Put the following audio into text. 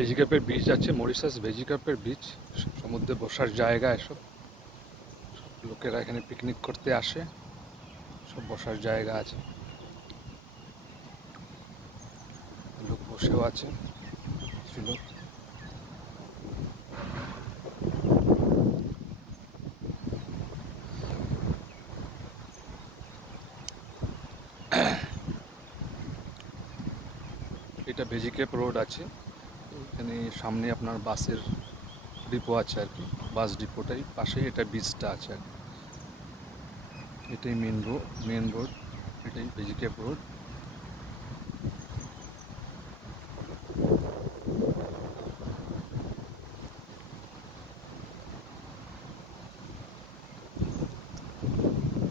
ভেজিক্যাপের বীজ আছে, মরিশাস ভেজিক্যাপের বীজ। সমুদ্রে বসার জায়গা এসব। সব লোকেরা এখানে পিকনিক করতে আসে, সব বসার জায়গা আছে, লোক বসেও আছে কিছু লোক। এটা ভেজিক্যাপ রোড আছে, এখানে সামনে আপনার বাসের ডিপো আছে আর কি, বাস ডিপোটাই পাশেই এটা বীজটা আছে আর কি। এটাই মেন রোড, এটাই ভেজিক্যাপ রোড।